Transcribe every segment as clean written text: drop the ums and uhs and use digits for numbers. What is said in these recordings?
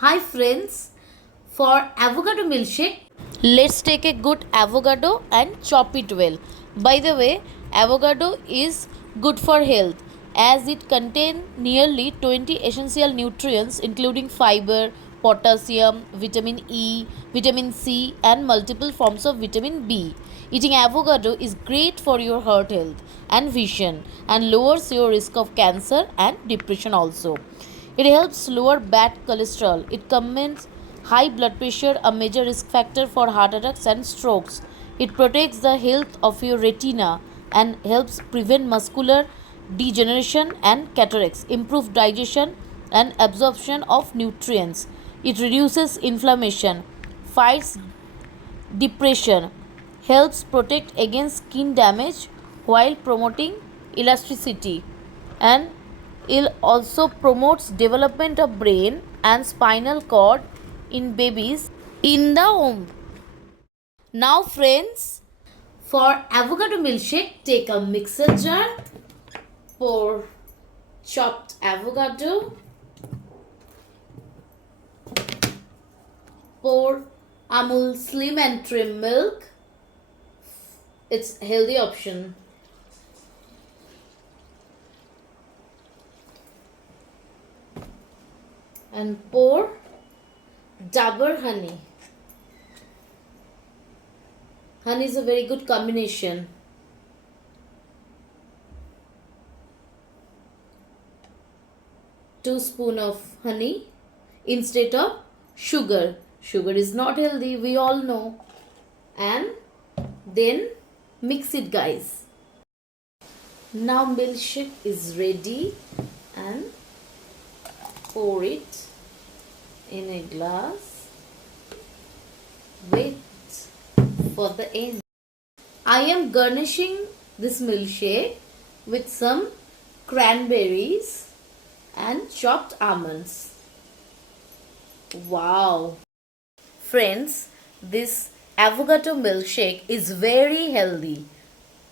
Hi friends, for avocado milkshake, let's take a good avocado and chop it well. By the way, avocado is good for health as it contains nearly 20 essential nutrients including fiber, potassium, vitamin E, vitamin C and multiple forms of vitamin B. Eating avocado is great for your heart health and vision and lowers your risk of cancer and depression also. It helps lower bad cholesterol. It combats high blood pressure, a major risk factor for heart attacks and strokes. It protects the health of your retina and helps prevent muscular degeneration and cataracts, improve digestion and absorption of nutrients. It reduces inflammation, fights depression, helps protect against skin damage while promoting elasticity, and it also promotes development of brain and spinal cord in babies in the womb. Now friends, for avocado milkshake, take a mixer jar, pour chopped avocado, pour Amul Slim and Trim milk. It's healthy option. And pour Dabur honey. Honey is a very good combination. Two spoon of honey instead of sugar. Sugar is not healthy, we all know. And then mix it, guys. Now milkshake is ready, and pour it in a glass. Wait for the end. I am garnishing this milkshake with some cranberries and chopped almonds. Wow! Friends, this avocado milkshake is very healthy.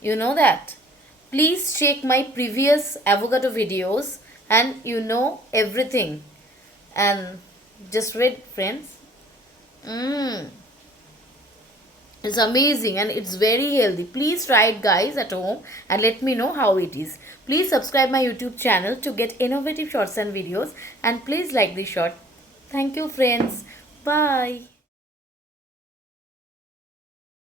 You know that? Please check my previous avocado videos and you know everything. And just wait, friends. It's amazing and it's very healthy. Please try it, guys, at home and let me know how it is. Please subscribe my YouTube channel to get innovative shorts and videos, and please like this short. Thank you, friends. Bye.